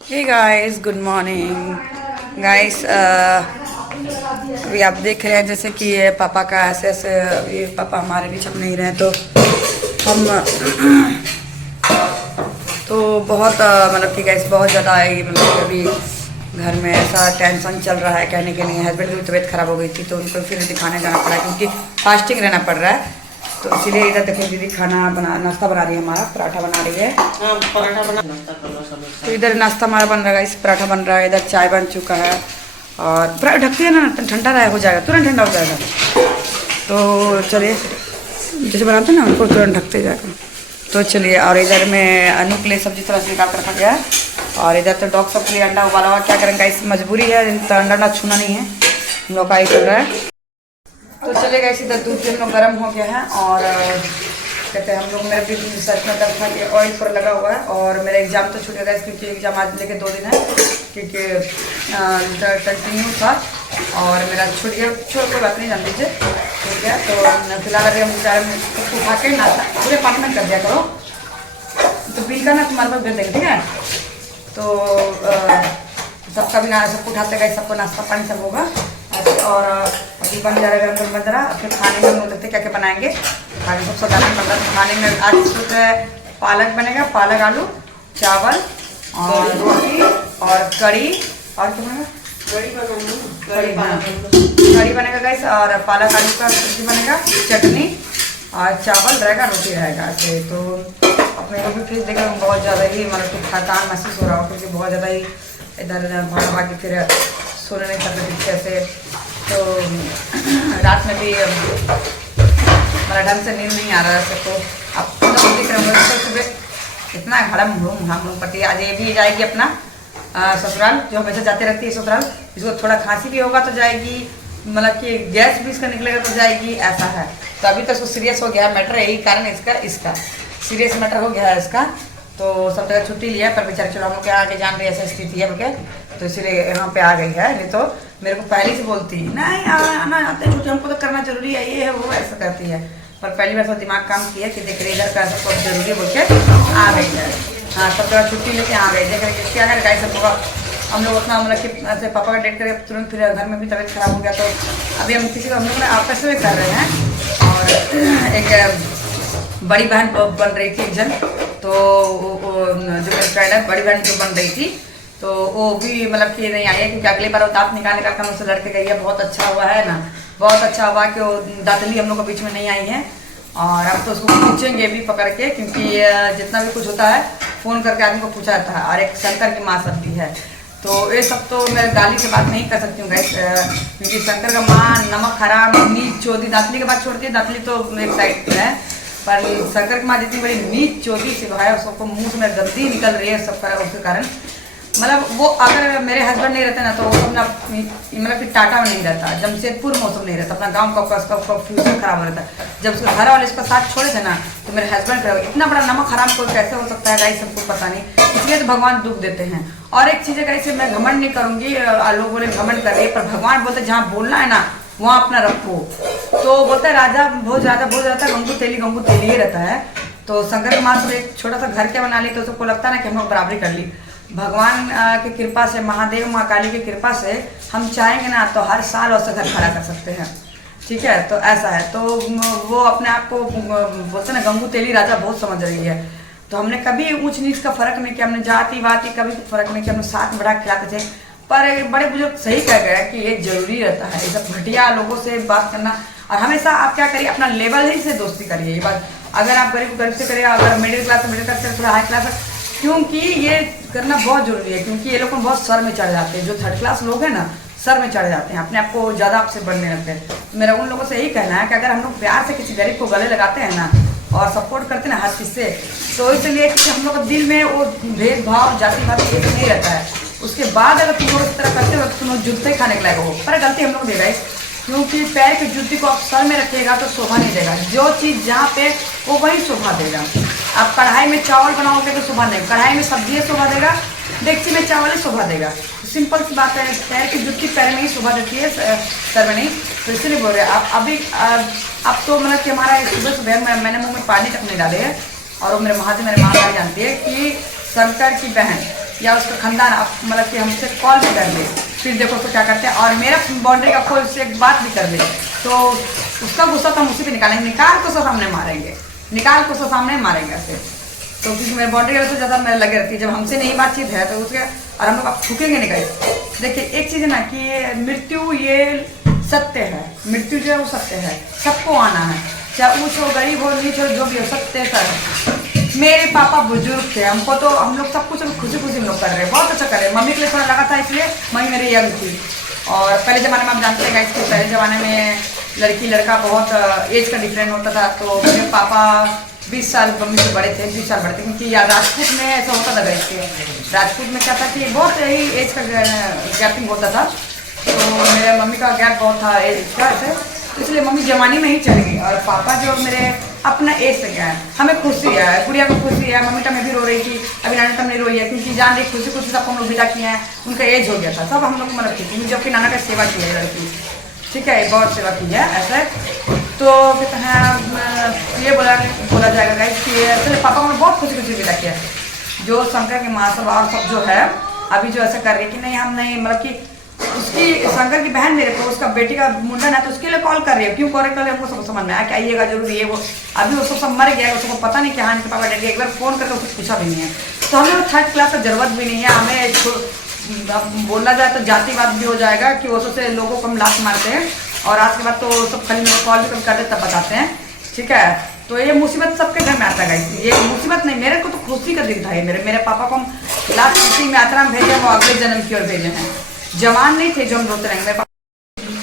हे guys, good morning guys. अभी आप देख रहे हैं जैसे कि ये पापा का ऐसे ऐसे, ये पापा हमारे बीच में नहीं रहे तो हम तो बहुत मतलब कि गाइस बहुत ज़्यादा मतलब अभी घर में ऐसा टेंशन चल रहा है कहने के नहीं। हस्बैंड की तबीयत ख़राब हो गई थी तो उनको फिर दिखाने जाना पड़ा क्योंकि फास्टिंग रहना पड़ रहा है। तो इसीलिए इधर देखिए दीदी खाना बना नाश्ता बना रही है, हमारा पराठा बना रही है। पराठा बना नाश्ता कर लो सब तो इधर नाश्ता हमारा बन रहा है, इस पराठा बन रहा है, इधर चाय बन चुका है और पराठा ढकते हैं ना ठंडा रहा हो जाएगा, तुरंत ठंडा हो जाएगा। तो चलिए जैसे बनाते हैं ना उनको तुरंत ढकते जाएगा। तो चलिए, और इधर में अनु के लिए सब्जी थोड़ा सी निकाल कर रखा गया है और इधर तो डॉग सब के लिए अंडा उबाला हुआ। क्या करेंगे, इस मजबूरी है तो अंडा छूना नहीं है, हम लोग का ही चल रहा है। तो चलेगा इसी तरह दूध भी हम लोग गर्म हो गया है और कहते हैं हम लोग, मेरा भी सर्च में दर्द था कि ऑयल पर लगा हुआ है और मेरा एग्ज़ाम तो छूट गया क्योंकि एग्ज़ाम आज लेके 2 दिन है क्योंकि कंटिन्यू था और मेरा छूट गया। कोई बात नहीं, जान लीजिए छूट गया। तो फिलहाल अभी हम उठा के नाश्ता पूरे पानी में कर दिया करो तो बिल का ना तुम्हारे पास भेज देंगे, ठीक है। तो सबका भी सबको उठाते गए, सबको नाश्ता पानी सब होगा और अभी बन जा रहा है गरम बन रहा। फिर खाने में हम देखते क्या क्या बनाएंगे। खाने सब साधारण बन रहा, खाने में आज पालक बनेगा, पालक आलू चावल और रोटी और कड़ी और क्या बनेगा, कड़ी बनेगा गैस और पालक आलू का सब्जी बनेगा, चटनी और चावल रहेगा, रोटी रहेगा ऐसे। तो अपने को भी फिर देखा बहुत ज़्यादा ही मतलब थकान महसूस हो रहा हो क्योंकि बहुत ज़्यादा ही इधर भागा भागी फिर सोने नहीं सकते ठीक से। तो रात में भी मेरा ढंग से नींद नहीं आ रहा है। तो अब तो दिख रहे हैं सुबह इतना हड़म हम लोग पति। आज ये भी जाएगी अपना ससुराल, जो हमेशा जाते रहती है ससुराल। इसको थोड़ा खांसी भी होगा तो जाएगी, मतलब कि गैस भी इसका निकलेगा तो जाएगी, ऐसा है। तो अभी तक तो सीरियस हो गया है मैटर, यही कारण इसका सीरियस मैटर हो गया है इसका। तो सब जगह छुट्टी लिया पर बेचारे चलो हम लोग आगे जान रही ऐसी स्थिति है बोल, तो इसीलिए यहाँ पे आ गई है। नहीं तो मेरे को पहले से बोलती नहीं आना आते छुट्टी हमको तो करना जरूरी है, ये है वो ऐसा करती है। पर पहली बार तो दिमाग काम किया कि देख रही इधर का सब बहुत जरूरी बोल के आ गई है। हाँ, सब जगह छुट्टी लेके आ गई, देख रहे क्या है गाय सब होगा। हम लोग उतना मतलब कि ऐसे पापा का डेट करके तुरंत फिर घर में भी तबीयत खराब हो गया। तो अभी हम किसी को हम लोग आपस में कर रहे हैं और एक बड़ी बहन बन रही थी एक जन, तो जो मेरी फ्रेंड है बड़ी बहन जो बन रही थी तो वो भी मतलब कि नहीं आई है क्योंकि अगली बार वो दांत निकालने का काम उससे लड़के गई है। बहुत अच्छा हुआ है ना, बहुत अच्छा हुआ कि वो दांतली हम लोग के बीच में नहीं आई है और अब तो उसको पूछेंगे भी पकड़ के क्योंकि जितना भी कुछ होता है फ़ोन करके आदमी को पूछा जाता है। और एक शंकर की माँ सब भी है, तो ये सब तो मैं गाली से बात नहीं कर सकती हूँ गाइस क्योंकि शंकर का माँ नमक हराम नीच चौधरी, दांतली के बाद छोड़ती है, दांतली तो एक साइड है पर शंकर की माँ जितनी बड़ी नीच चौधरी से भाई सबको मुंह से गंदी निकल रही है सब उसके कारण। मतलब वो अगर मेरे हस्बैंड नहीं रहते ना तो वो अपना मतलब कि टाटा में नहीं रहता, जमशेदपुर मौसम नहीं रहता, अपना गांव का फ्यूचर खराब हो रहता है। जब उसके घर वाले इसका साथ छोड़े थे ना तो मेरे हस्बैंड का इतना बड़ा नमक हराम कोई कैसे हो सकता है गाइस, सबको पता नहीं, इसलिए तो भगवान दुख देते हैं। और एक चीज़ है गाइस, मैं घमंड नहीं करूंगी, लोगों ने घमंड कर रही है पर भगवान बोलते जहाँ बोलना है ना वहाँ अपना रखो। तो बोलता है राजा भोज रहता है, गंगू तेली ही रहता है। तो शंकर की माँ से एक छोटा सा घर क्या बना ली तो सबको लगता है ना कि हम लोग बराबरी कर ली। भगवान की कृपा से, महादेव माँ काली की कृपा से हम चाहेंगे ना तो हर साल ऐसा घर खड़ा कर सकते हैं, ठीक है। तो ऐसा है, तो वो अपने आप को बोलते ना गंगू तेली राजा बहुत समझ रही है। तो हमने कभी ऊंच नीच का फर्क नहीं किया, हमने जाति वाति कभी फर्क नहीं किया, हमने साथ में बढ़ा खिलाते थे। पर बड़े बुजुर्ग सही कह गए कि ये जरूरी रहता है ये सब घटिया लोगों से बात करना। और हमेशा आप क्या करिए, अपना लेवल ही से दोस्ती करिए। ये बात अगर आप गरीब से करिए, अगर मिडिल क्लास से थोड़ा हाई क्लास, क्योंकि ये करना बहुत जरूरी है क्योंकि ये लोग बहुत सर में चढ़ जाते हैं। जो थर्ड क्लास लोग हैं ना सर में चढ़ जाते हैं, अपने आप को ज़्यादा आपसे बढ़ने लगते हैं। तो मेरा उन लोगों से यही कहना है कि अगर हम लोग प्यार से किसी गरीब को गले लगाते हैं ना और सपोर्ट करते हैं ना हर चीज़ से, तो इसलिए कि हम लोग के दिल में वो भेदभाव जाति भात ये तो नहीं रहता है। उसके बाद अगर तुम लोग इस तरह करते हो तो तुम लोग जूते खाने के लायक हो। पर गलती हम लोग दे रहा है क्योंकि पैर की जूती को आप सर में रखिएगा तो शोभा नहीं देगा, जो चीज़ जहाँ पे वो वही शोभा देगा। आप कढ़ाई में चावल बनाओगे तो शोभा नहीं, कढ़ाई में सब्जी शोभा देगा, डेगची में चावल ही शोभा देगा। सिंपल सी बात है, पैर की जुत्ती पैर में ही शोभा देती है, सर में नहीं। तो इसलिए बोल रहे हैं आप अभी अब तो मतलब कि हमारा सुबह सुबह मैंने मुंह में पानी तक नहीं डाले है और वो मेरे महादेव मेरे माँ जानती है कि शंकर की बहन या उसका खानदान मतलब कि हमसे कॉल भी कर ले, फिर देखो तो क्या करते हैं, और मेरा बाउंड्री का कोई उससे एक बात भी कर ले तो उसका गुस्सा तो हम उसी पे निकालेंगे, निकाल को सामने मारेंगे, निकाल को सामने मारेंगे ऐसे। तो क्योंकि मेरे बाउंड्री का तो ज़्यादा मेरे लगे रहती है, जब हमसे नहीं बातचीत है तो उसके और हम लोग आप थूकेंगे नहीं गए। देखिए एक चीज़ है ना कि मृत्यु ये सत्य है, मृत्यु जो है वो सत्य है, सबको आना है, चाहे ऊँच हो गरीब हो नीच हो जो भी हो, सत्य है। मेरे पापा बुजुर्ग थे, हमको तो हम लोग सब कुछ खुशी खुशी हम लोग कर रहे हैं, बहुत अच्छा कर रहे हैं। मम्मी के लिए थोड़ा लगा था इसलिए मम्मी मेरी यंग थी, और पहले ज़माने में आप जानते हैं गाइस कि पहले ज़माने में लड़की लड़का बहुत एज का डिफरेंट होता था। तो मेरे पापा 20 साल मम्मी से बड़े थे, 20 साल बड़े थे, क्योंकि यार राजपूत में ऐसा होता था गाइस के, राजपूत में क्या था कि बहुत ही एज का गैपिंग होता था। तो मेरे मम्मी का गैप बहुत था एज का ऐसे, तो इसलिए मम्मी जवानी में ही चल गई, और पापा जो मेरे अपना एज से गया है। हमें खुशी है, गुड़िया को खुशी है, मम्मी तो मैं भी रो रही थी, अभी नाना तब नहीं रोई है, क्योंकि जान रही खुशी खुशी सबको हम लोग विदा किए हैं, उनका एज हो गया था, सब हम लोग मतलब थी, जबकि नाना का सेवा किया है लड़की, ठीक है, बहुत सेवा की है ऐसे। तो कहते हैं ये बोला जाएगा गाइस कि चलिए पापा को बहुत खुशी खुशी विदा किया। जो शंकर के माँ सब और सब जो है अभी जो ऐसा कर रही है कि नहीं हम नहीं, मतलब कि उसकी शंकर की बहन मेरे को उसका बेटी का मुंडन है तो उसके लिए कॉल कर रही है, क्यों कॉल कर रही है हमको सब समझ में आया कि आइएगा जरूरी है वो, अभी वो सब मर गया है, उसको पता नहीं क्या इनके पापा डैडी, एक बार फोन करके उसको पूछा भी नहीं है। तो हमें थर्ड क्लास का जरूरत भी नहीं है, हमें अब बोला जाए तो जातिवाद भी हो जाएगा कि वो सबसे लोगों को हम लात मारते हैं, और आज के बाद तो सब खाली मेरे कॉल भी कम करते तब बताते हैं, ठीक है। तो ये मुसीबत सबके घर में आता है, ये मुसीबत नहीं, मेरे को तो खुशी का दिन था ये, मेरे पापा को हम लास्ट खुशी में यात्रा में भेजे, वो अगले जन्म की ओर भेजे हैं, जवान नहीं थे जो हम रोते रहेंगे।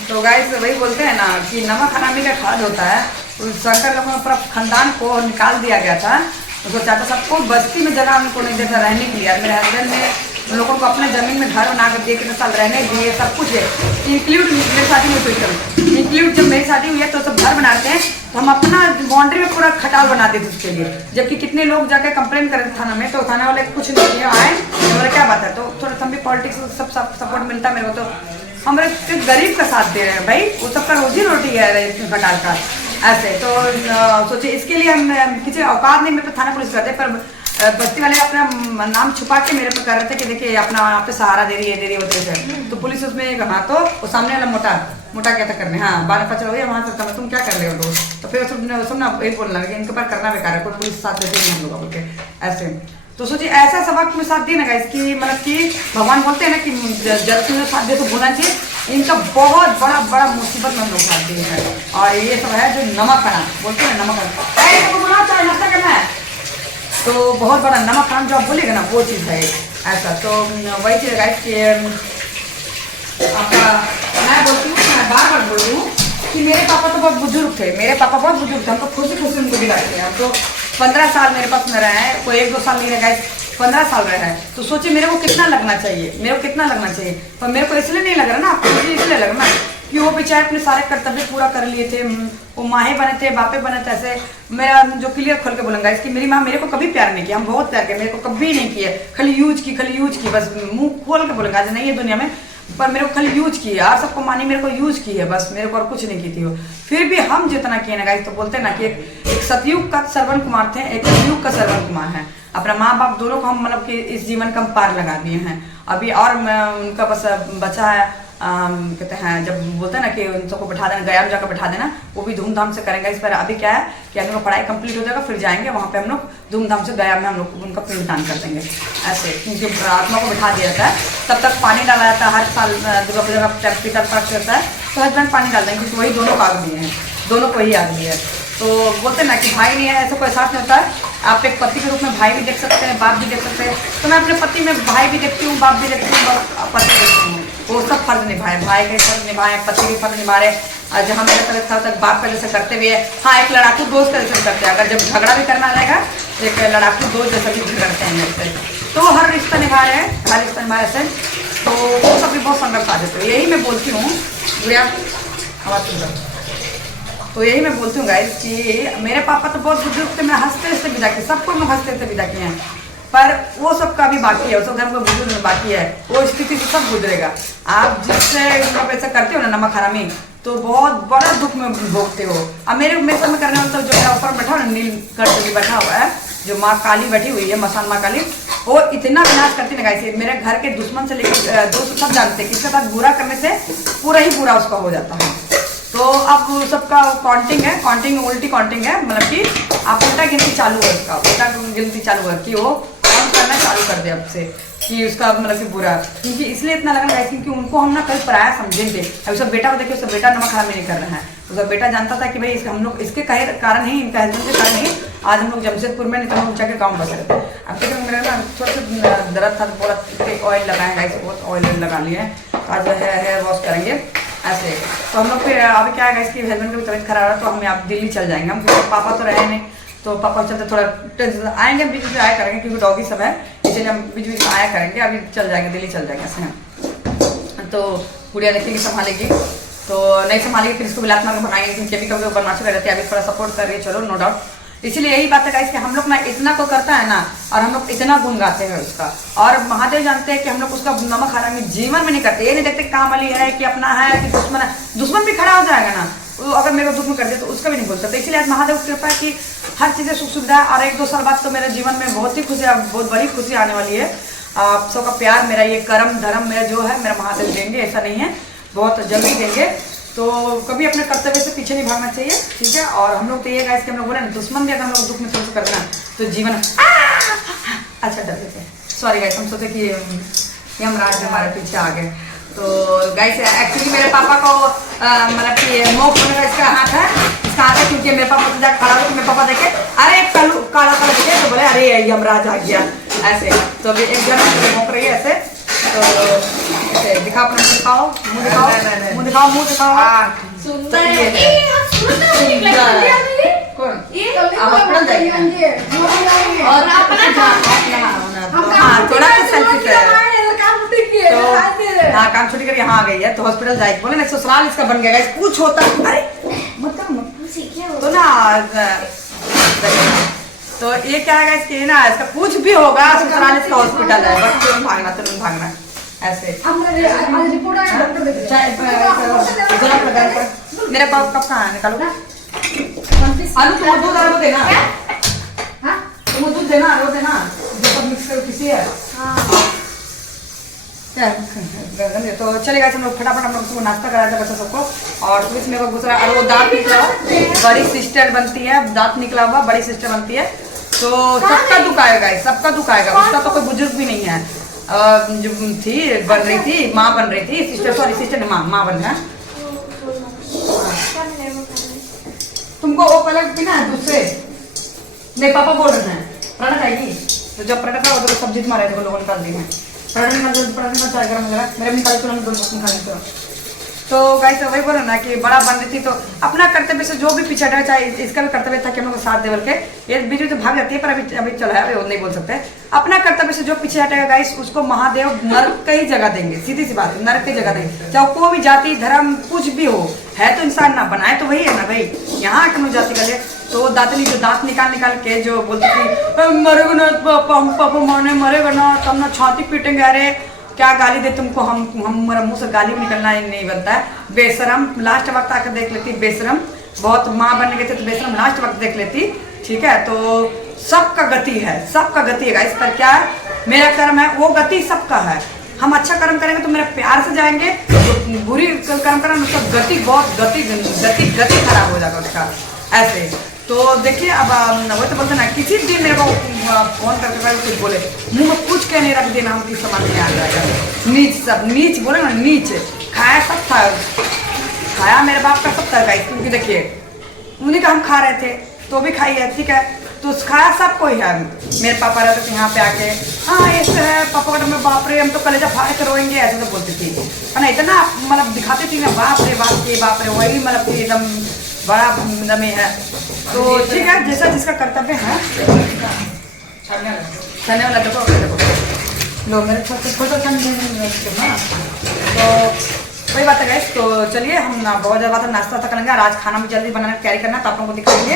तो गाइस वही बोलते हैं ना कि नमक हरामी का खाद होता है, उस शंकर लोगों में पूरा खानदान को निकाल दिया गया था, उसको चाहता सबको बस्ती में जगह उनको नहीं देता रहने के लिए। मेरे हस्बैंड ने उन लोगों को अपने ज़मीन में घर बना कर दिए, कितने साल रहने दिए, सब कुछ है, इंक्लूड मेरी शादी में कोई कभी इंक्लूड, जब मेरी शादी हुई है तो सब घर बनाते हैं, तो हम अपना बाउंड्री में पूरा खटाल बना देते उसके लिए, जबकि कितने लोग जाकर कंप्लेन करें थाना में, तो थाना वाले कुछ नहीं किए, आए हमारा क्या बात है। तो थोड़ा सा भी पॉलिटिक्स सब सपोर्ट मिलता है मेरे को, तो हमारे गरीब का साथ दे रहे हैं भाई, वो सबका रोजी रोटी है खटाल का ऐसे। तो सोचिए इसके लिए हम किसी औकात नहीं मेरे पे थाना पुलिस करते, पर बस्ती वाले अपना नाम छुपा के मेरे पे कर रहे थे कि देखिए अपना आप पे सहारा दे रही है, दे रही होते थे। तो पुलिस उसमें हाँ तो वो सामने वाला मोटा क्या था करने, हाँ 12-5 हो वहाँ से तुम क्या कर रहे हो लोग, तो फिर सब ना यही बोलने लगे इनके ऊपर करना बेकार है, कोई पुलिस साथ देते नहीं हम लोग बोल के ऐसे। तो सोचिए ऐसा सबक में साथ दिए ना गाइस कि मतलब कि भगवान बोलते हैं ना कि जब तुमने साथ दे तो बोलना चाहिए, इनका बहुत बड़ा मुसीबत में हम लोग साथ दिए हैं। और ये सब है जो नमक हराम बोलते हैं, नमक हराम बोला चाहे नाश्ता करना है तो बहुत बड़ा नमक हराम जो आप बोलेगा ना वो चीज़ है ऐसा। तो वही चीज़ गाइस कि आपका मैं बोलती हूँ, मैं बार बोल रही हूँ कि मेरे पापा तो बहुत बुजुर्ग थे, मेरे पापा बहुत बुजुर्ग थे, हमको खुशी खुशी उनको दिलाते हैं। हमको 15 साल मेरे पास में रहे हैं, कोई 1-2 साल नहीं रहे गाइस, 15 साल रहे हैं। तो सोचिए मेरे को कितना लगना चाहिए, मेरे को कितना लगना चाहिए, पर मेरे को इसलिए नहीं लग रहा ना, आपको इसलिए लग रहा ना कि वो बेचारे अपने सारे कर्तव्य पूरा कर लिए थे, वो माहे बने थे, बापे बने थे ऐसे। मेरा जो क्लियर खोल के बोलूँगा इसकी, मेरी माँ मेरे को कभी प्यार नहीं किया, हम बहुत प्यार किया, मेरे को कभी नहीं किया, खाली यूज की, बस मुँह खोल के बोलूँगा आज नहीं है दुनिया में, पर मेरे को खाली यूज की है, और सबको मानी मेरे को यूज की है बस, मेरे को और कुछ नहीं की थी वो। फिर भी हम जितना किए ना गाइस, तो बोलते हैं ना कि एक सतयुग का श्रवण कुमार थे, एक कलयुग का श्रवण कुमार है। अपना माँ बाप दोनों को हम मतलब कि इस जीवन का पार लगा दिए हैं। अभी और उनका बस बचा है, कहते हैं जब बोलते हैं ना कि उन सबको बैठा देना, गया में जाकर बैठा देना, वो भी धूमधाम से करेंगे इस पर। अभी क्या है कि हम लोग पढ़ाई कंप्लीट हो जाएगा, फिर जाएंगे वहाँ पे हम लोग धूमधाम से गया में हम लोग उनका पिंडदान कर देंगे ऐसे, क्योंकि आत्मा को बैठा दिया जाता है। तब तक पानी डाला जाता है, हर साल दुर्गा पूजा का टेम्परेचर फर्स्ट रहता है, तो हस्बैंड पानी डाल देंगे, क्योंकि वही दोनों का आदमी है, दोनों को ही आदमी है। तो बोलते हैं ना कि भाई नहीं है ऐसा कोई एहसास नहीं होता है। आप एक पति के रूप में भाई भी देख सकते हैं, बाप भी देख सकते हैं, तो मैं अपने पति में भाई भी देखती हूँ, बाप भी देखती हूँ, पति देखती हूँ, वो सब फर्ज निभाए, भाई के फर्ज निभाए, पति के फर्ज निभा रहे। जहाँ मेरे तरह था तक बाप का जैसे करते हुए, हाँ एक लड़ाकू दोस्त का जैसे करते हैं, अगर जब झगड़ा भी करना रहेगा एक लड़ाकू दोस्त जैसा भी झगड़ते हैं मेरे से, तो हर रिश्ता निभा रहे हैं, हर रिश्ता निभा रहे हैं, तो वो सब भी बहुत संघर्ष आ जाते हैं। यही मैं बोलती हूँ गुड़िया आवाज़ सुन, तो यही मैं बोलती हूँ गाइस कि मेरे पापा तो बहुत बुजुर्ग थे, मैं हंसते हंसते विदा किया, सबको मैं हंसते हंसते विदा किए हैं, पर वो सब का भी बाकी है, वो सब घर में बुजुर्ग में बाकी है, वो स्थिति से सब गुजरेगा। आप जिससे मतलब ऐसा करते हो ना नमक हरामी, तो बहुत बड़ा दुख में भोगते हो। अब मेरे सामने करने वाला तो जो है ऊपर बैठा हुआ ना, नीलकंठ जो बैठा हुआ है, जो माँ काली बैठी हुई है, मसान माँ काली, वो इतना विनाश करती ना गाइस, मेरे घर के दुश्मन से लेकर दोस्त सब जानते हैं कि इसके साथ बुरा करने से पूरा ही बुरा उसका हो जाता है। तो अब सबका काउंटिंग है, काउंटिंग उल्टी काउंटिंग है, मतलब कि आप उल्टा गिनती चालू है, उसका उल्टा गिनती चालू है कि वो काउंट करना चालू कर दे अब से कि उसका मतलब कि बुरा, क्योंकि इसलिए इतना लगा गाइस क्योंकि उनको हम ना कल पराया समझेंगे। अब उसका बेटा को देखिए, उसका बेटा नमक हराम नहीं कर रहा है, उसका बेटा जानता था कि भाई हम लोग इसके कारण ही, इनका हस्बैंड के कारण ही आज हम लोग जमशेदपुर में निकल ऊंचा के गाँव बस रहे थे। अब तक मेरा ना थोड़ा सा दर्द था तो बोला ऑयल लगाए गाइस, बहुत ऑयल लगा लिए, आज हेयर वॉश करेंगे ऐसे। तो हम लोग फिर अभी क्या है कि हस्बैंड की तबीयत खराब है तो हम आप दिल्ली चल जाएंगे, हम पापा तो रहे नहीं, तो पापा चलते थोड़ा टेंशन आएंगे, बीच में आया करेंगे क्योंकि डॉगी सब है, इसलिए हम बीच बीच में आया करेंगे। अभी चल जाएंगे, दिल्ली चल जाएंगे ऐसे हम। तो गुड़िया देखेगी, संभालेगी, तो नहीं संभालेगी फिर इसको बिलात मार बनाएंगे, कभी कभी बदमाशी कर रहती है, अभी थोड़ा सपोर्ट कर रही है, चलो नो डाउट। इसीलिए यही बात है गाइस कि हम लोग ना इतना को करता है ना, और हम लोग इतना गुण गाते हैं उसका, और महादेव जानते हैं कि हम लोग उसका नमक हरामी जीवन में नहीं करते। ये नहीं देखते काम वाली है कि अपना है कि दुश्मन है, दुश्मन भी खड़ा हो जाएगा ना, वो अगर मेरे को दुख में कर दे तो उसका भी नहीं बोल सकते। इसलिए आज महादेव की कृपा है कि हर चीज़ें सुख सुविधा, और 1-2 साल बाद तो मेरे जीवन में बहुत ही खुशी, बहुत बड़ी खुशी आने वाली है। आप सबका प्यार, मेरा ये कर्म धर्म मेरा जो है मेरा महादेव देंगे, ऐसा नहीं है, बहुत जल्दी देंगे। तो कभी अपने कर्तव्य से पीछे नहीं भागना चाहिए, ठीक है। और हम लोग तो ये गाइस कि हम लोग बोले ना, दुश्मन भी अगर हम लोग दुख में थोड़ा सा करना तो जीवन अच्छा डर देते हैं। सॉरी गाइस, हम सोचे कि यमराज हमारे पीछे आ गए। तो गाइस एक्चुअली मेरे पापा को मतलब कि मोक होने का इसका हाथ है, क्योंकि मेरे पापा तो जाकर खड़ा हो तो मेरे पापा देखे अरे काला काला दिखे तो बोले अरे यमराज आ गया ऐसे। तो अभी एक जन मोक रही है ऐसे, तो ऐसे दिखा, अपना मुँह दिखाओ, मुँह दिखाओ, मुँह दिखाओ, मुँह दिखाओ। सुंदर कौन? आप अपना जाइए और हाँ थोड़ा सा सेल्फी तो हाँ काम छुट्टी कर यहाँ आ गई है तो हॉस्पिटल जाएगी, बोले ना ससुराल इसका बन गया, कुछ होता अरे मतलब तो ना तो ये क्या है इसके ना, इसका कुछ भी होगा ससुराल इसका हॉस्पिटल है, बस तुरंत भागना ऐसे। मेरा कप कहाँ है, निकालो। आलू तुम दूध आलू देना, तुम दूध देना, आलू देना, जो सब मिक्स कर किसी है। तो चलेगा, हम लोग फटाफट हम लोग नाश्ता कराया था बच्चा सबको, और फिर इसमें को दूसरा और वो दांत निकला हुआ, बड़ी सिस्टर बनती है, दांत निकला हुआ बड़ी सिस्टर बनती है, तो सबका दुख आएगा, सबका दुख आएगा। उसका तो कोई बुजुर्ग भी नहीं है, जो थी बन रही थी, माँ बन रही थी, सिस्टर सॉरी सिस्टर ने माँ बन रहा है। तुमको वो पलक भी ना दूसरे नहीं पापा बोल रहे हैं पराठा खाएगी, तो जब पराठा खाओ तो सब्जी तुम्हारे लोगों निकाल दी है, पराठा निकाल चाय गरम जरा मेरे निकाल तो दोनों खा तो गाइस वही बोलो ना कि बड़ा बन रही थी तो अपना कर्तव्य से जो भी पीछे हटा, चाहे इसका भी कर्तव्य था कि हम लोग साथ दे बोल के, ये बीच में तो भाग जाती है पर अभी चला है, वो नहीं बोल सकते। अपना कर्तव्य से जो पीछे हटेगा गाइस उसको महादेव नरक का ही जगह देंगे, सीधी सी बात है, नरक की जगह देंगे। चाहे कोई भी जाति धर्म कुछ भी हो, है तो इंसान ना, बनाए तो वही है ना भाई। यहाँ आके जाति कर ले तो दांतनी जो दांत निकाल के जो बोलती थी मरेगा ना पापा माने, मरेगा ना तब ना छाती पीटेंगे, अरे क्या गाली दे तुमको, हम मेरा मुंह से गाली भी निकलना ही नहीं बनता है। बेशरम लास्ट वक्त आकर देख लेती, बेशरम बहुत माँ बनने गए थे तो बेशरम लास्ट वक्त देख लेती, ठीक है। तो सबका गति है, सबका गति है, इस पर क्या है मेरा कर्म है वो गति सबका है। हम अच्छा कर्म करेंगे तो मेरे प्यार से जाएंगे, तो बुरी कर्म करेंगे उसका गति बहुत गति खराब हो जाएगा उसका ऐसे। तो देखिए अब वो तो बोलते ना किसी दिन मेरे को फोन करके कुछ बोले, मुंह में कुछ कहने रख देना, हम किस समझ में आ जाएगा। नीच सब नीच बोले ना, नीच खाया सब था, खाया मेरे बाप का सब था गाइस, क्योंकि देखिए उन्हीं का हम खा रहे थे तो भी खाई है, ठीक है। तो खाया सबको ही है। मेरे पापा रहते थे यहाँ पे आके, हाँ ऐसे है पापा का, बाप रे हम तो कलेजा फाड़ के रोएंगे ऐसे तो बोलती थी, है ना, इतना मतलब दिखाती थी ना, बाप रे वही मतलब कि एकदम बड़ा दमे है। तो ठीक है जैसा जिसका कर्तव्य है छाने वाला देखो लो मेरे फोटो ना, तो वही बात है गाइस। तो चलिए हम ना बहुत ज़्यादा बात नाश्ता तक करेंगे और आज खाना भी जल्दी बनाना कैरी करना तो आप लोगों को दिखाएंगे।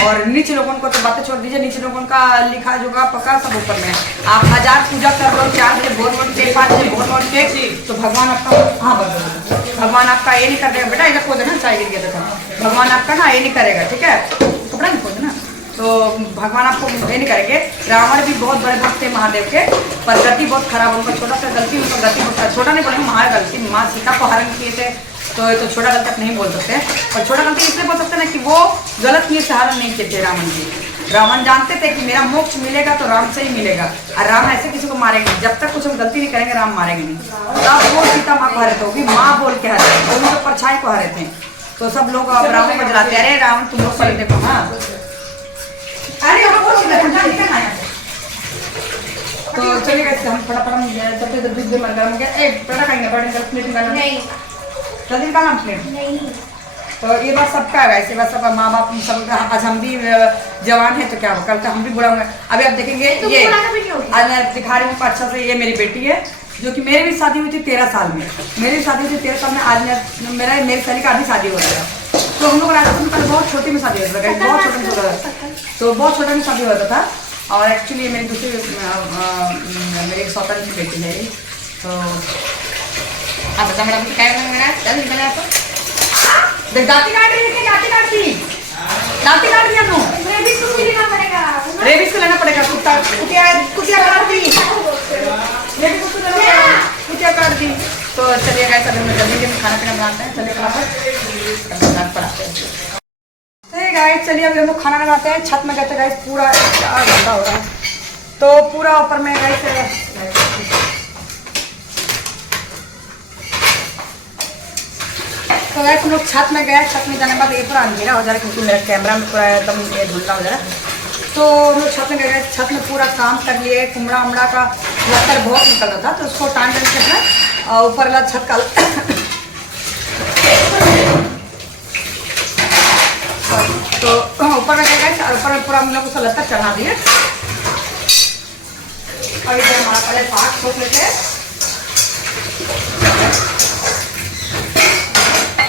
और नीचे लोगों को तो बातें छोड़ दीजिए, नीचे लोगों का लिखा जोगा पका सब ऊपर में। आप 1000 पूजा कर लो, 4 बजे भोर के 5 बजे भोर के, तो भगवान आपका हाँ भगवान आपका ये नहीं कर देगा बेटा, इधर खोद देना चाहिए देखो, भगवान आपका ना ये नहीं करेगा, ठीक है। कपड़ा नहीं खोद ना, तो भगवान आपको ये नहीं करेंगे। रावण भी बहुत बड़े भक्त थे महादेव के, पर गति बहुत खराब, उनका छोटा सा गलती, उनका गति बहुत छोटा नहीं बोलेंगे, महा गलती, माँ सीता को हरण किए थे, तो ये तो छोटा गलती आप नहीं बोल सकते। और छोटा गलती इसलिए बोल सकते ना कि वो गलत नीति से हरण नहीं किए थे रावण जी। रावण जानते थे कि मेरा मोक्ष मिलेगा तो राम से ही मिलेगा, और राम ऐसे किसी को मारेंगे जब तक कुछ हम गलती नहीं करेंगे, राम मारेंगे नहीं। तब वो सीता माँ को हरे थे, वो भी माँ बोल के हरे थे, उन्होंने परछाई को हरे थे। तो सब लोग अब रावण को जलाते, अरे रावण तुम लोग पहले देखो। हाँ अरे तो चलिए हम फटाफट हम सबसे दूध भी मर गया, एक पटा खाएंगे, प्लेट निकालना, जल्दी निकालना प्लेट। तो ये बात सबका है, ऐसे बात सब माँ बाप सब, आज हम भी जवान है तो क्या कल तो हम भी बुरा होंगे। अभी आप देखेंगे ये आज मैं दिखा रही हूँ अच्छा से, ये मेरी बेटी है जो कि मेरी भी शादी हुई थी 13 साल में, मेरी शादी हुई थी 13 साल में। आज मेरी साली का आधी शादी हो गया, तो हम लोग राजस्थान में बहुत छोटी में शादी होता था, बहुत छोटे में होता था, तो बहुत छोटे में शादी होता था। और एक्चुअली मेरी दूसरी मेरी एक सौतन की बेटी है, तो आप बता मैडम क्या चल निकले आपको दाती काट रही है, दाती काट दिया नो, रेबिस को लेना पड़ेगा, रेबिस को लेना पड़ेगा, कुत्ता कुतिया काट दी, रेबिस को लेना कुतिया काट दी। तो चलिए गाइस अभी हम जल्दी से खाना पीना बनाते हैं, चलिए फटाफट पढ़ाते हैं। तो गाइस चलिए अभी हम लोग खाना बनाते हैं। छत में गए थे गाइस, पूरा गंदा हो रहा है, तो पूरा ऊपर में गाइस तो गाइस हम लोग छत में गए, छत में जाने के बाद ये पूरा अंधेरा हो जा रहा है क्योंकि मेरा कैमरा में पूरा एकदम ये धुंधला हो जा रहा है। तो हम लोग छत में गए, छत में पूरा काम कर लिए, कुमड़ा उमड़ा का लत्तर बहुत निकल रहा था, तो उसको टान टान के अपना ऊपर वाला छत का तो ऊपर में गए, ऊपर में पूरा हम लोग उसका लत्तर चढ़ा दिए। और इधर हमारा पहले पाक ठोक लेते हैं,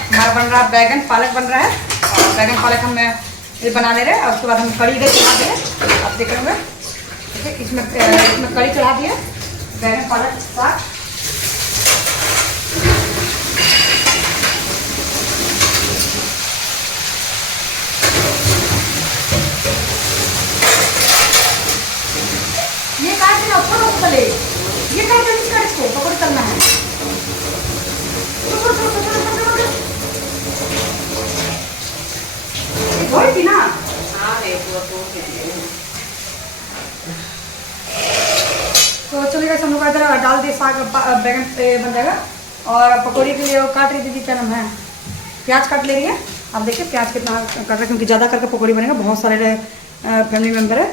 हमारा बन रहा बैगन पालक बन रहा है, और बैगन पालक हम ये बना ले रहे हैं। और उसके बाद हम कड़ी इधर चढ़ा दे रहे हैं, आप देख रहे होंगे, ठीक है। इसमें कड़ी चढ़ा दिए, बैगन पालक साग, ये काट देना ऊपर तले, ये काट देना, इसको पकड़ करना है, थी ना। तो चलिए हम लोग इधर डाल दिए साग, बैगन बन जाएगा। और पकौड़ी के लिए वो काट रही दीदी, क्या नाम है, प्याज काट ले रही है। आप देखिए प्याज कितना काट रहे हैं, क्योंकि ज़्यादा करके पकौड़ी बनेगा, बहुत सारे फैमिली मेम्बर है,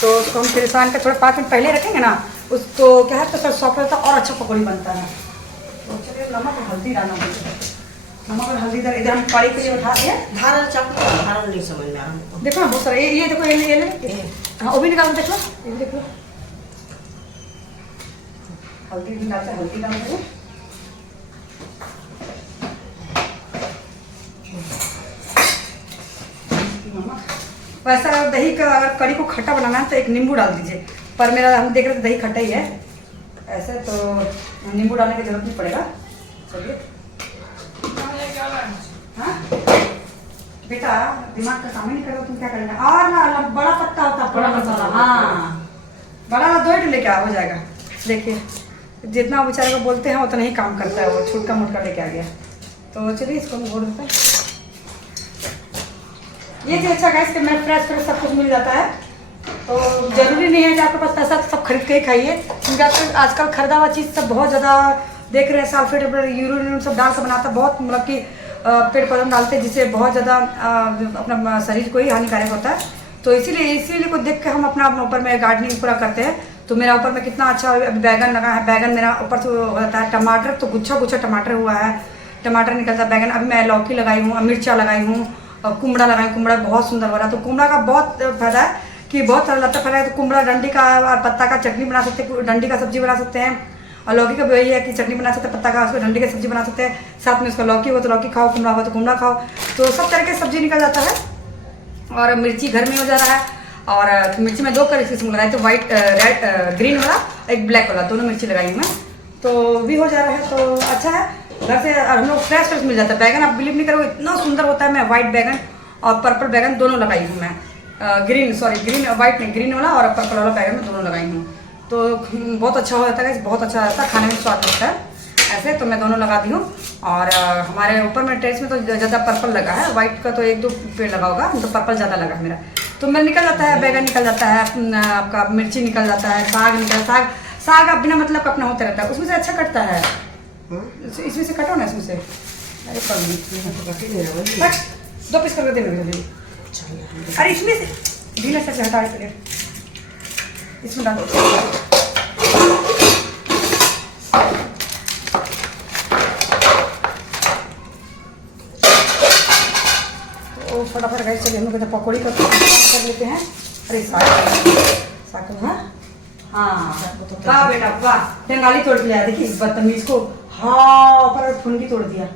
तो उसको हम फिर शाम का थोड़ा 5 मिनट पहले रखेंगे ना, उसको क्या है तो सर सॉफ्ट रहता और अच्छा पकौड़ी बनता है। तो चलिए नमक और हल्दी डालना पड़ेगा, नमक और हल्दी इधर हम कड़ी के लिए उठा दिए। धारण चाकू धारण नहीं समझ में आ रहा, देखो ना बहुत सारा, ये देखो, ये हाँ वो भी निकाल देख लो, ये भी देख लो, हल्दी भी डालते हैं, हल्दी डालते हैं, वैसा अगर दही का अगर कड़ी को खट्टा बनाना है तो एक नींबू डाल दीजिए, पर मेरा हम देख रहे थे दही खट्टा ही है ऐसे, तो नींबू डालने की जरूरत नहीं पड़ेगा। चलिए हाँ बेटा दिमाग का काम ही नहीं करो, तुम क्या करेंगे। और ना बड़ा पत्ता होता है, बड़ा मसाला, हाँ बड़ा वाला 2 लेके हो जाएगा। देखिए जितना बेचारे को बोलते हैं उतना ही काम करता है, वो छुटका मुटका लेके आ गया। तो चलिए इसको हम बोल देते हैं, ये चीज़ अच्छा गैस कि मैं फ्रेश सब कुछ मिल जाता है, तो जरूरी नहीं है कि आपके पास पैसा सब खरीद के ही खाइए, क्योंकि आपको आजकल खरीदा हुआ चीज़ सब बहुत ज़्यादा देख रहे हैं, सल्फेट यूरिन सब डाल के बनाता है, बहुत मतलब कि पेड़ पौधे डालते हैं, जिससे बहुत ज़्यादा अपना शरीर को ही हानिकारक होता है। तो इसीलिए को देख के हम अपना ऊपर में गार्डनिंग पूरा करते हैं। तो मेरा ऊपर में कितना अच्छा अभी बैगन लगा है, बैगन मेरा ऊपर से हो जाता है, टमाटर तो गुच्छा गुच्छा टमाटर हुआ है, टमाटर निकलता है, बैगन अभी मैं लौकी लगाई हूँ, मिर्चा लगाई हूँ, और कुमड़ा लगाई, कुमड़ा बहुत सुंदर हो रहा है। तो कुमड़ा का बहुत फायदा है कि बहुत सारा लता फैला है, तो कुमड़ा डंडी का पत्ता का चटनी बना सकते हैं, डंडी का सब्जी बना सकते हैं, और लौकी का भी वही है कि चटनी बना सकते हैं, पत्ता का उसको डंडी की सब्जी बना सकते हैं, साथ में उसका लौकी हो तो लौकी खाओ, कुमड़ा हो तो कुमड़ा खाओ, तो सब तरह की सब्जी निकल जाता है। और मिर्ची घर में हो जा रहा है, और मिर्ची में 2 किस्म लगाई, तो वाइट रेड ग्रीन वाला, एक ब्लैक वाला, दोनों मिर्ची लगाई हूँ मैं, तो भी हो जा रहा है, तो अच्छा है घर से। और हम लोग फ्रेश मिल जाता है बैगन, आप बिलीव नहीं करोगे इतना सुंदर होता है। मैं वाइट बैगन और पर्पल बैगन दोनों लगाई हूँ मैं, ग्रीन वाइट नहीं, ग्रीन वाला और पर्पल वाला पैकेट में दोनों लगाई हूँ। तो बहुत अच्छा हो जाता है, बहुत अच्छा रहता है, खाने में स्वाद लगता है ऐसे। तो मैं दोनों लगा दी हूँ। और हमारे ऊपर में टेरेस में तो ज़्यादा पर्पल लगा है, वाइट का तो 1-2 पेड़ लगा होगा, तो पर्पल ज़्यादा लगा है मेरा। तो मेरा निकल जाता है, बैगन निकल जाता है, आपका मिर्ची निकल जाता है, साग आप बिना मतलब का अपना होता रहता है, उसमें से अच्छा कटता है। इसमें से कटो ना, इसमें से। अरे कट 2 पीस करके देना जल्दी। अरे इसमें से ढीला से हटा पहले, इसमें डाल। तो फटाफट गैस चलिए, हम लोग पकौड़ी का कर लेते हैं। अरे साग हाँ वाह बेटा वाह, बंगाली तोड़ दिया, देखिए इस बदतमीज को। हाँ पर फुनगी तोड़ दिया,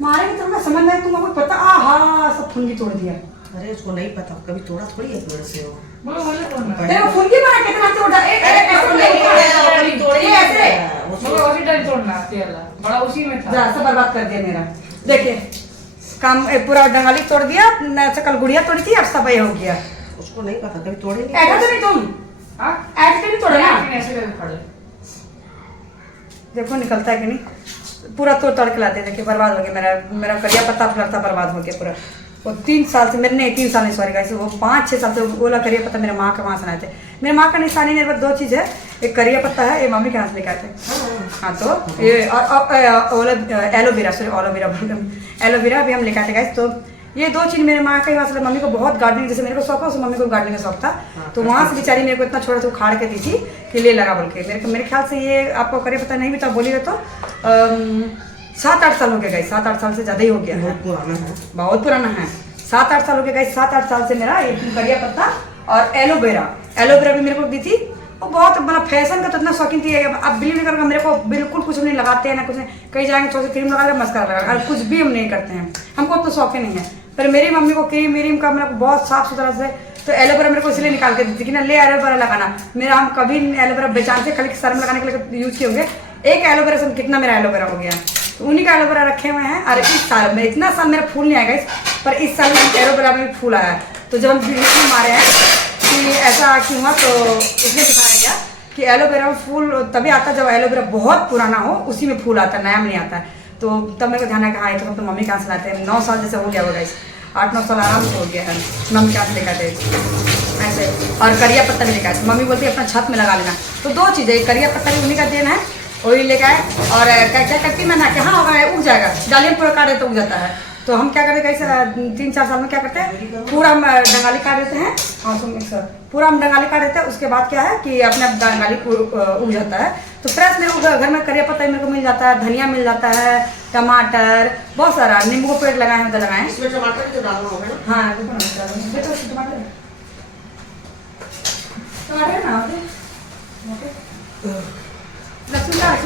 मारेंगे तो मैं समझ में, तुमको पता। हाँ सब फुनगी तोड़ दिया। अरे उसको नहीं पता, कभी तोड़ा थोड़ी है पेड़ से वो। तेरे को फुनगी मारा कितना तोड़ा, एक बड़ा उसी में था। जा सब बर्बाद कर दिया मेरा। देखिए काम पूरा डंगाली तोड़ दिया, कल गुड़िया तोड़ी थी, अब सब ये हो गया। उसको नहीं पता, कभी तोड़े नहीं। ऐसा तो नहीं तुम, ऐसे तो नहीं तोड़ा ना। ऐसे करके खड़े देखो निकलता है कि नहीं, पूरा तोड़ तोड़ के लाते। देखिए बर्बाद हो गया मेरा करिया पत्ता फलता बर्बाद हो गया पूरा। वो 3 साल से, मेरे नहीं 3 साल नहीं सॉरी गाइस, वो 5-6 साल से ओला करिया पत्ता मेरे माँ के वहाँ से लाए थे। मेरे माँ का निशानी मेरे पास 2 चीज़ है, एक करिया पत्ता है, ये मम्मी के हाथ से लेके आए थे। हाँ तो ये और एलोवेरा, एलोवेरा भी हम लेके आए थे गाइस। तो ये 2 चीज़ मेरे माँ के वहाँ से, मम्मी को बहुत गार्डनिंग, जैसे मेरे को शौक है उसे मम्मी को गार्डनिंग का शौक था। तो वहाँ से बेचारी मेरे को इतना छोटा सा उखाड़ के दी थी कि ले लगा बोल के। मेरे ख्याल से ये आपको करिया पत्ता नहीं भी था बोलिएगा तो 7-8 साल हो गया गाइस, 7-8 साल से ज़्यादा ही हो गया है, बहुत पुराना है। 7-8 साल हो गया गाइस, 7-8 साल से मेरा ये करिया पत्ता और एलोवेरा भी मेरे को दी थी। वो बहुत मतलब फैशन का तो इतना शौकीन थी, अब बिलीव नहीं करेंगे, मेरे को बिल्कुल कुछ नहीं लगाते हैं ना कुछ नहीं, कहीं जाएंगे थोड़ी सी क्रीम लगा ले, मस्कारा लगा, कुछ भी हम नहीं करते हैं, हमको उतना शौक ही नहीं है। पर मेरी मम्मी को क्रीम का मतलब बहुत साफ सुथरा से, तो एलोवेरा मेरे को इसलिए निकाल के दी थी कि ना ले एलोवेरा लगाना। मेरा हम कभी एलोवेरा बेचान से खाली सर में लगाने के लिए यूज किए होंगे। एक एलोवेरा से कितना मेरा एलोवेरा हो गया, तो उन्हीं का एलोवेरा रखे हुए हैं। और इस साल में इतना साल मेरा फूल नहीं आएगा पर इस साल में एलोवेरा में फूल आया। तो जब हम वीडियो मारे हैं कि ऐसा क्यों हुआ, तो उसमें दिखाया गया कि एलोवेरा में फूल तभी आता है जब एलोवेरा बहुत पुराना हो, उसी में फूल आता है, नया में नहीं आता है। तो तब मेरे को ध्यान है कि हाँ ये तो मम्मी कहाँ से लाते हैं। 9 साल जैसे हो गया होगा, 8-9 साल आराम से हो गया है, मम्मी कहाँ से लेकर आते ऐसे। और करिया पत्ता भी लेकर आए, मम्मी बोलती है अपना छत में लगा लेना। तो 2 चीज़ें, करिया पत्ता भी उन्हीं का देना है, वही लेकर आए। और क्या करती मैं ना कि हाँ होगा उग जाएगा, डालियाँ पूरा काट देते उग जाता है। तो हम क्या करते कैसे 3-4 साल में क्या करते हैं, पूरा हम डंगाली काट देते हैं। हाँ सुन सर, पूरा हम डंगाली काट देते हैं। उसके बाद क्या है कि अपने आप डंगाली उग जाता है। तो फ्रेश मेरे को घर में करिया पत्ता मेरे को मिल जाता है, धनिया मिल जाता है, टमाटर, बहुत सारा, नींबू को पेड़ लगाए हैं, उधर लगाए हैं। इसमें टमाटर तो डालना होगा ना। हाँ देखो टमाटर ना, लहसुन डाल के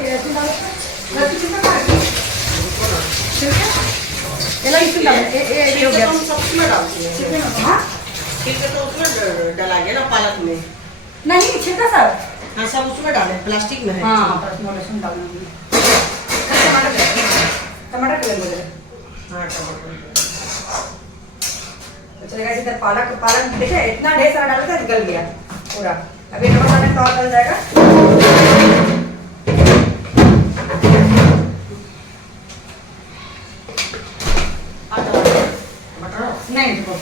ये हो गया। हम सब उसमें डालते हैं। हाँ ठीक है, तो उसमें डालेंगे ना पालक में। नहीं छिलका सर, हाँ सब उसमें डालें, प्लास्टिक में है। हाँ लहसुन डालना, टमाटर के लिए हाँ टमाटर चलेगा। इधर पालक देखिए इतना ढेर सारा डाला था, गल गया पूरा। अभी टमाटर में तो डल जाएगा। नहीं तो बहुत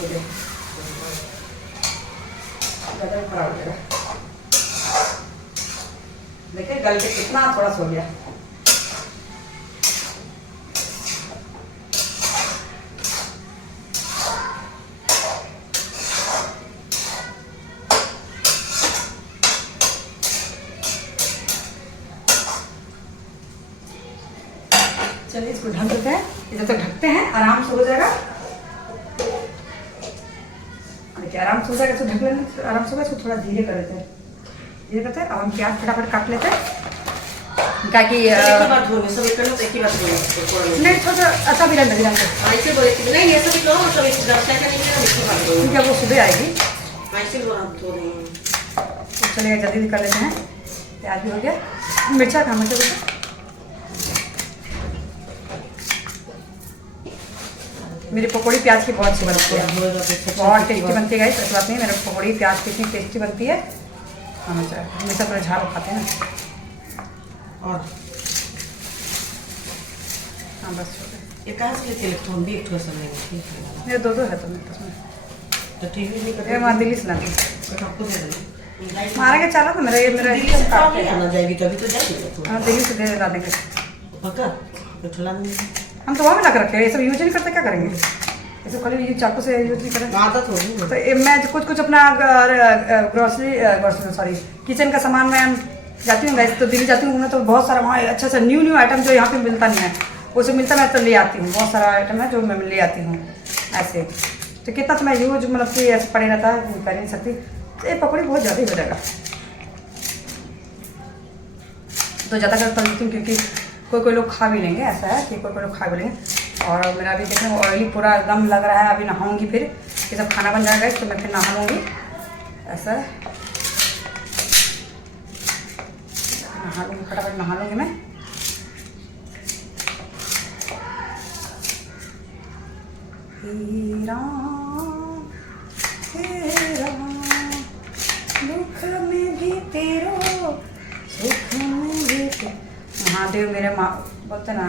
खराब हो जाएगा। देखिए गल के कितना थोड़ा सा हो गया। चलिए इसको ढक देते हैं, इधर तक ढकते हैं, आराम से हो जाएगा। देखिए आराम से हो जाएगा, इसको ढक लेंगे, आराम से होगा। इसको थोड़ा धीरे कर देते हैं, धीरे करते हैं। अब हम प्याज फटाफट काट लेते हैं, क्या कि सब एक करना तो एक ही बात नहीं थोड़ा अच्छा भी रहता है। ऐसे बोले नहीं ऐसा भी करो, सब एक क्या क्या नहीं है इसके बात ठीक है, वो सुबह आएगी। ऐसे बोला तो नहीं। तो चलिए जल्दी कर लेते हैं। प्याज भी हो गया, मिर्चा का मिर्चा मेरी पकौड़ी प्याज की बहुत अच्छी बनती है, बहुत टेस्टी बनती है गाइस। ऐसी बात नहीं है, मेरी पकौड़ी प्याज की इतनी टेस्टी बनती है। हमेशा थोड़ा झाल खाते हैं ना। और हाँ बस ये कहाँ से लेके इलेक्ट्रॉन भी एक थोड़ा सा लेंगे, ठीक है मेरे दो है तो मेरे पास में तो ठीक है। नहीं ये हमारा दिल्ली से लाती कट आपको दे देंगे, मारेंगे चला तो मेरा दिल्ली से काम नहीं आना जाएगी तो अभी तो जाएगी तो हाँ दिल्ली से दे ला देंगे। पक्का तो चला नहीं हम तो वहाँ में ला कर रखे हैं, ये सब यूज नहीं करते, क्या करेंगे ये सब खाली चाकू से यूज नहीं करें। आदत होगी तो मैं कुछ अपना ग्रोसरी सॉरी किचन का सामान मैं जाती हूँ गाइस, तो दिल्ली जाती हूँ मैं तो बहुत सारा वहाँ अच्छा न्यू आइटम जो यहाँ पे मिलता नहीं है वो सब मिलता, मैं तो ले आती हूँ। बहुत सारा आइटम है जो मैं ले आती हूँ ऐसे। तो कितना तो मैं यूज मतलब कि ऐसे पड़े रहता है, कर नहीं सकती। तो ये पकौड़ी बहुत ज़्यादा ही हो जाएगा तो ज़्यादा कर कर लेती हूँ, क्योंकि कोई लोग खा भी लेंगे। ऐसा है कि कोई लोग खा भी लेंगे। और मेरा अभी देखने ऑयली पूरा एकदम लग रहा है। अभी नहाऊंगी, फिर ये सब खाना बन जाएगा तो मैं फिर नहा लूँगी। ऐसा है, नहा लूँगी, फटाफट नहा लूँगी मैं। दुख में भी तेरो सुख में भी तेरो। महादेव मेरे माँ बोलते ना,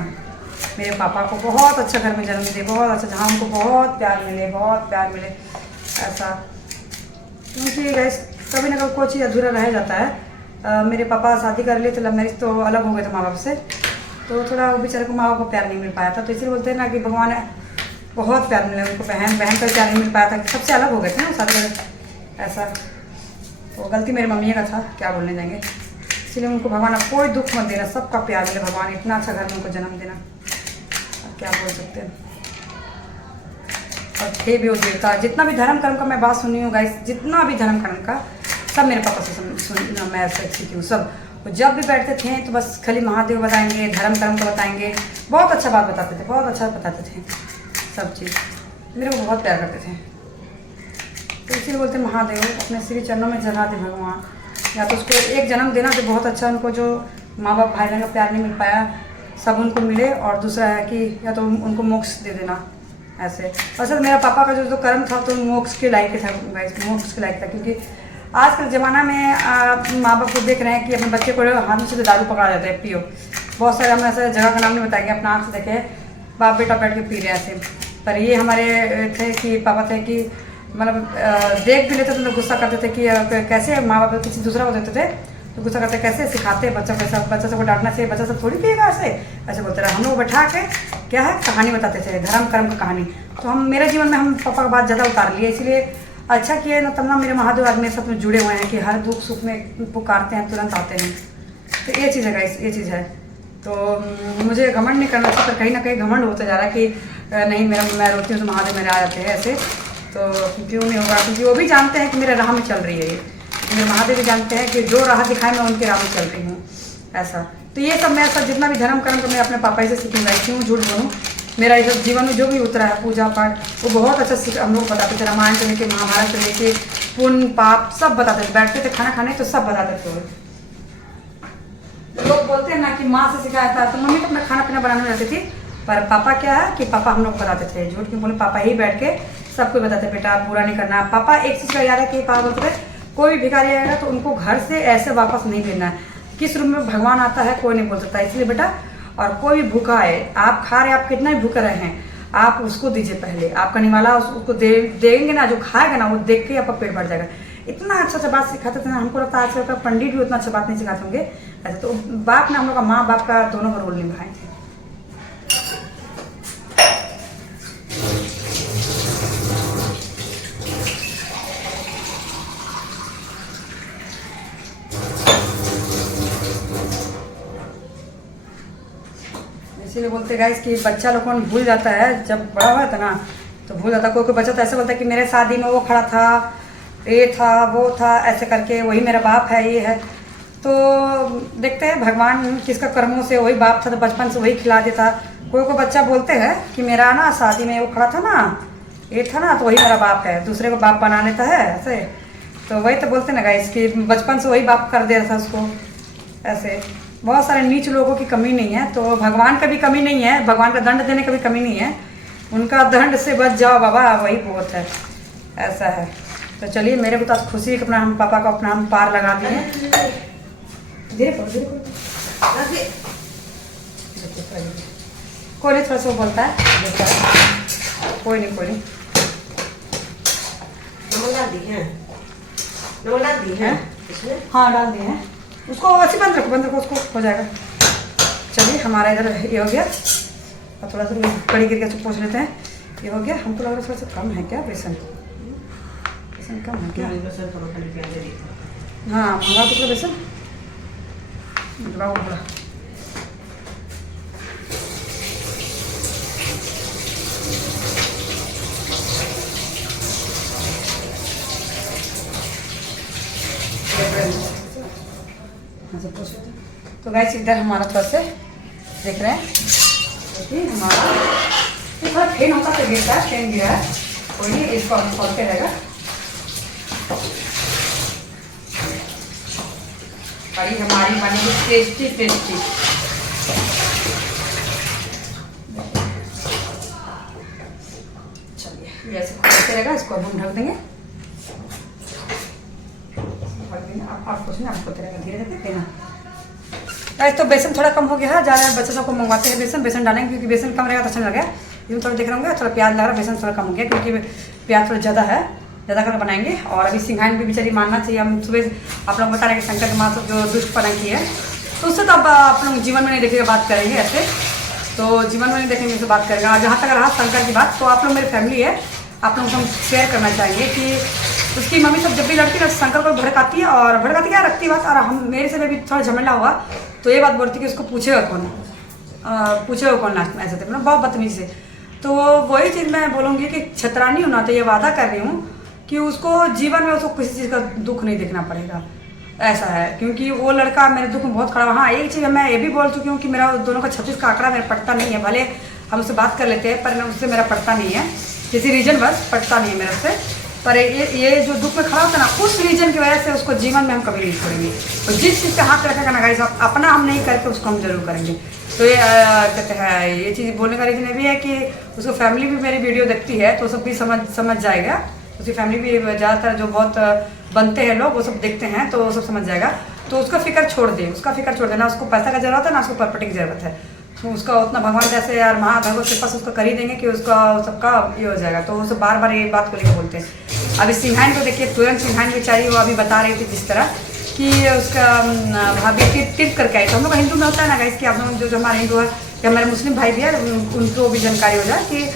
मेरे पापा को बहुत अच्छा घर में जन्म दिए, बहुत अच्छा, जहाँ उनको बहुत प्यार मिले, बहुत प्यार मिले ऐसा। क्योंकि गैस कभी ना कभी कोई चीज़ अधूरा रह जाता है। मेरे पापा शादी कर लिए थे, लव मैरिज, तो अलग हो गए थे माँ बाप से, तो थोड़ा वो बेचारे को माँ बाप को प्यार नहीं मिल पाया था। तो इसलिए बोलते हैं ना कि भगवान बहुत प्यार मिले उनको, बहन का प्यार नहीं मिल पाया था, सबसे अलग हो गए थे ना शादी ऐसा। तो गलती मेरी मम्मी का था, क्या बोलने जाएंगे। इसलिए उनको भगवान अब कोई दुख मत देना, सबका प्यार मिले भगवान, इतना अच्छा घर में उनको जन्म देना, क्या बोल सकते हैं। और थे भी वो देवता, जितना भी धर्म कर्म का मैं बात सुनी हूँ गाइस, जितना भी धर्म कर्म का सब मेरे पापा से सुनना मैं सीखी हूँ सब। वो जब भी बैठते थे तो बस खाली महादेव बताएंगे, धर्म कर्म को बताएंगे, बहुत अच्छा बात बताते थे, बहुत अच्छा बताते थे सब चीज़, मेरे को बहुत प्यार करते थे। तो इसीलिए बोलते महादेव अपने श्री चरणों में जगा दे भगवान, या तो उसको एक जन्म देना तो बहुत अच्छा, उनको जो माँ बाप भाई बहन का प्यार नहीं मिल पाया सब उनको मिले, और दूसरा है कि या तो उनको मोक्ष दे देना ऐसे। असल मेरा पापा का जो कर्म था तो मोक्ष के लायक था, मोक्ष के लायक था। क्योंकि आज के ज़माना में माँ बाप को देख रहे हैं कि अपने बच्चे को हाथ से दारू पकड़ा जाता है, पियो। बहुत सारे हम ऐसे जगह का नाम नहीं बताएंगे, अपना आँख से देखे बाप बेटा बैठ के पी रहे ऐसे। पर ये हमारे थे कि पापा थे कि मतलब देख भी लेते थे तो गुस्सा करते थे कि कैसे माँ बाप किसी दूसरा को देते थे तो गुस्सा करते, कैसे सिखाते बच्चा को, सब बच्चा सबको डांटना चाहिए, बच्चा सब थोड़ी पिएगा ऐसे बोलते रहे। हम लोग बैठा के क्या है कहानी बताते थे, धर्म कर्म की कहानी। तो हम मेरे जीवन में हम पापा का बात ज़्यादा उतार लिए, इसलिए अच्छा किए ना, तब ना मेरे महादेव आज मेरे साथ में जुड़े हुए हैं कि हर दुख सुख में पुकारते हैं, तुरंत आते हैं। तो ये चीज़ है गाइस, ये चीज़ है। तो मुझे घमंड नहीं करना चाहिए, पर कहीं ना कहीं घमंड होता जा रहा है कि नहीं मैं रोती हूँ तो महादेव मेरे आ जाते हैं ऐसे। तो क्यों नहीं होगा, क्योंकि वो भी जानते हैं कि मेरे राह में चल रही है ये, मेरे महादेव भी जानते हैं कि जो राह दिखाए मैं उनके राह में चल रही हूँ ऐसा। तो ये सब मैं सब जितना भी धर्म कर्म तो मैं अपने पापा से सीखूंगा, क्यों झूठ बोलूँ। मेरा ये सब जीवन में जो भी उतरा है पूजा पाठ वो बहुत अच्छा हम लोग बताते थे, रामायण से लेके महाभारत से लेके पुण्य पाप सब बताते थे, बैठते थे खाना खाने तो सब बताते थे। लोग बोलते हैं ना कि माँ से सिखाया था, तो मम्मी तो अपना खाना पीना बनाने में रहती थी, पर पापा क्या है कि पापा हम लोग बताते थे, झूठ क्यों बोले, पापा ही बैठ के सबको बताते बेटा बुरा नहीं करना। पापा एक चीज़ का याद है कि पापा बोलते थे कोई भी भिखारी आएगा तो उनको घर से ऐसे वापस नहीं भेजना है, किस रूम में भगवान आता है कोई नहीं बोल सकता। इसलिए बेटा, और कोई भी भूखा है, आप खा रहे, आप कितना भी भूखे रहे हैं, आप उसको दीजिए पहले, आपका निवाला उसको देंगे ना, जो खाएगा ना वो देख के आपका पेट भर जाएगा। इतना अच्छा बात सिखाते थे ना, हमको लगता है आजकल का पंडित भी उतना अच्छा बात नहीं सिखाते होंगे ऐसे। तो बाप ने हम लोग का, माँ बाप का दोनों का रोल निभाए थे। इसीलिए बोलते गाइस कि बच्चा लोग कौन भूल जाता है, जब बड़ा हुआ था ना तो भूल जाता। कोई बच्चा तो ऐसे बोलता है कि मेरे शादी में वो खड़ा था, ये था वो था, ऐसे करके वही मेरा बाप है, ये है। तो देखते हैं भगवान किसका कर्मों से वही बाप था तो बचपन से वही खिला देता। कोई बच्चा बोलते हैं कि मेरा ना शादी में वो खड़ा था ना, ये था ना, तो वही मेरा बाप है, दूसरे को बाप बना लेता है ऐसे। तो वही तो बोलते ना गाइस कि बचपन से वही बाप कर दे रहा था उसको ऐसे। बहुत सारे नीच लोगों की कमी नहीं है, तो भगवान का भी कमी नहीं है, भगवान का दंड देने का भी कमी नहीं है। उनका दंड से बच जाओ बाबा, वही बहुत है, ऐसा है। तो चलिए, मेरे को तो आज खुशी है कि अपना हम पापा का अपना हम पार लगा दिए। धीरे करो, धीरे करो, कोई नहीं, थोड़ा सा बोलता है, कोई नहीं, कोई नहीं। नमक डाल दी है, नमक डाल दी है इसमें, हाँ डाल दिए हैं। उसको वैसे बंद रखो, उसको हो जाएगा। चलिए, हमारा इधर ये हो गया। और थोड़ा सा कड़ी गिर के पूछ लेते हैं, ये हो गया। हमको लग रहा है थोड़ा सा कम है क्या बेसन, बेसन कम है क्या? हाँ, मंगा तो बेसन बड़ा। तो गाइस, इधर हमारा थोड़ा से देख रहे हैं, देखिए हमारा ये थोड़ा फेन होता तो गिरता है, फेन गिरा है, कोई नहीं, इसको हम खोलते रहेगा। कड़ी हमारी बनेगी टेस्टी टेस्टी। चलिए, ऐसे खोलते रहेगा, इसको हम ढक देंगे। आप कुछ नहीं, आप खोलते रहेगा, धीरे धीरे देना। गाइस, तो बेसन थोड़ा कम हो गया है, ज़्यादा बच्चे सबको मंगवाते हैं बेसन डालेंगे, क्योंकि बेसन कम रहेगा तो अच्छा लगेगा। इसमें थोड़ा देख रहे होंगे, थोड़ा प्याज लग रहा है, बेसन थोड़ा कम हो गया, क्योंकि प्याज थोड़ा ज़्यादा है, ज़्यादा करके बनाएंगे। और अभी सिंघाई भी बेचारी मानना चाहिए। हम सुबह आप लोग बता रहे हैं कि शंकर की माँ जो दुष्ट पना की है, तो उससे तो अब आप लोग जीवन में नहीं देखेंगे, बात करेंगे ऐसे, तो जीवन में नहीं देखेंगे, उससे बात करेंगे। और जहाँ तक रहा शंकर की बात, तो आप लोग मेरी फैमिली है, आप लोग हम शेयर करना चाहेंगे कि उसकी मम्मी सब जब भी लड़ती ना, शंकर को भड़काती है, और भड़काती क्या रखती बात। और हम मेरे से भी थोड़ा झमेला हुआ तो ये बात बोलती कि उसको पूछेगा कौन लास्ट में, ऐसे थे मतलब बहुत बदतमीज से। तो वही चीज़ मैं बोलूँगी कि छतरानी होना, तो ये वादा कर रही हूँ कि उसको जीवन में उसको किसी चीज़ का दुख नहीं देखना पड़ेगा, ऐसा है। क्योंकि वो लड़का मेरे दुख में बहुत खड़ा हुआ। हाँ, एक चीज़ मैं ये भी बोल चुकी हूँ कि मेरा दोनों का 36 का आंकड़ा मेरा पड़ता नहीं है, भले हम उससे बात कर लेते हैं, पर उससे मेरा पड़ता नहीं है, किसी रीजन बस पड़ता नहीं है मेरे से। पर ये जो दुख में खड़ा होता है ना, उस रीजन की वजह से उसको जीवन में हम कभी नहीं छोड़ेंगे। तो जिस चीज़ पे हाथ रखेगा ना गाइस, अपना हम नहीं करके उसको हम जरूर करेंगे। तो ये कहते हैं, ये चीज़ बोलने का रीजन ये भी है कि उसको फैमिली भी मेरी वीडियो देखती है, तो सब भी समझ जाएगा। उसकी फैमिली भी ज़्यादातर जो बहुत बनते हैं लोग, वो सब देखते हैं, तो वो सब समझ जाएगा। तो उसका फिक्र छोड़ दे, ना उसको पैसा का जरूरत है, ना उसको प्रॉपर्टी की जरूरत है। तो उसका उतना भगवान जैसे यार महाभगवत के पास उसको कर ही देंगे कि उसका सबका ये हो जाएगा। तो वो सब बार बार ये बात को लेकर बोलते हैं। अभी सिंघाइन को देखिए, तुरंत सिंघाइन बेचारी वो अभी बता रही थी जिस तरह कि उसका भाभी टिप करके आई। तो हम लोग हिंदू में होता है ना गाइस कि आप लोग जो हमारे हिंदू है, या हमारे मुस्लिम भाई भी है, उनको भी जानकारी हो जाए कि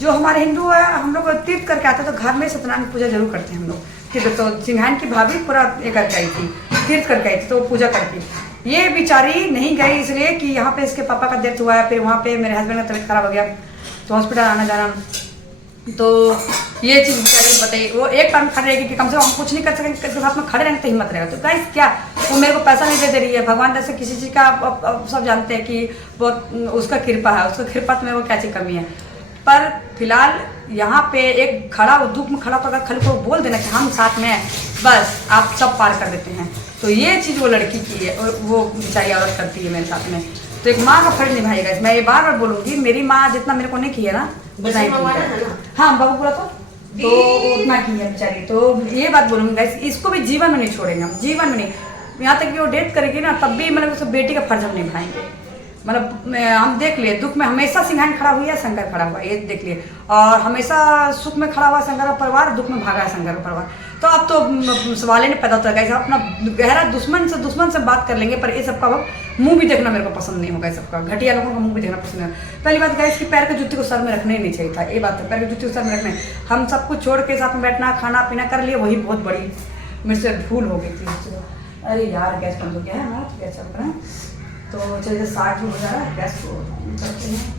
जो हमारे हिंदू है, हम लोग तीर्थ करके आते हैं, तो घर में सत्यनारायण पूजा जरूर करते हैं हम लोग। ठीक है, तो सिंघाइन की भाभी पूरा ये करके आई थी, तीर्थ करके आई थी, तो पूजा करके ये बेचारी नहीं गई, इसलिए कि यहाँ पे इसके पापा का डेथ हुआ है, फिर वहाँ पे मेरे हस्बैंड का तबीयत खराब हो गया, तो हॉस्पिटल आना जाना। तो ये चीज़ बेचारी बताइए, वो एक टाइम खड़े रहेगी कि कम से कम हम कुछ नहीं कर सकेंगे, तो हाथ में खड़े रहेंगे तो हिम्मत रहेगा। तो गाइस, क्या वो मेरे को पैसा नहीं दे रही है, भगवान जैसे किसी चीज़ का अब सब जानते हैं कि बहुत उसका कृपा है, उसका कृपा में वो क्या चीज़ कमी है। पर फिलहाल यहाँ पे एक खड़ा दुख में खड़ा, तो अगर खाली को बोल देना कि हम साथ में हैं, बस आप सब पार कर देते हैं। तो ये चीज़ वो लड़की की है, और वो बेचारी औरत करती है मेरे साथ में। तो एक माँ का फर्ज निभाएगा। मैं ये बार बार बोलूँगी, मेरी माँ जितना मेरे को नहीं किया ना, उतना ही किया। हाँ बाबू बोला तो उतना की है बेचारी। तो ये बात बोलूँगी गाइस, इसको भी जीवन में नहीं छोड़ेंगे हम, जीवन में नहीं। यहाँ तक कि वो डेथ करेगी ना, तब भी मतलब उस बेटी का फर्ज हम निभाएंगे। मतलब हम देख लिए, दुख में हमेशा सिंघाइन खड़ा हुई है, शंकर खड़ा हुआ है, ये देख लिए। और हमेशा सुख में खड़ा हुआ शंकर का परिवार, दुख में भागा है शंकर का परिवार। तो अब तो सवाल ही नहीं पैदा होता है, अपना गहरा दुश्मन से बात कर लेंगे। पर ये सबका मुंह भी देखना मेरे को पसंद नहीं होगा, सबका घटिया लोगों का मुंह भी देखना पसंद है। पहली बात गाइस कि पैर के जूते को सर में रखने ही नहीं चाहिए था, ये बात है, पैर के जूते को सर में रखने। हम सब कुछ छोड़ के साथ में बैठना, खाना पीना कर लिए, वही बहुत बड़ी मेरे से भूल हो गई थी। अरे यार, गैस बंद हो गया है हमारा, तो कैसा करना है। तो चलिए, 60 हो जा रहा है, गैस को करते हैं।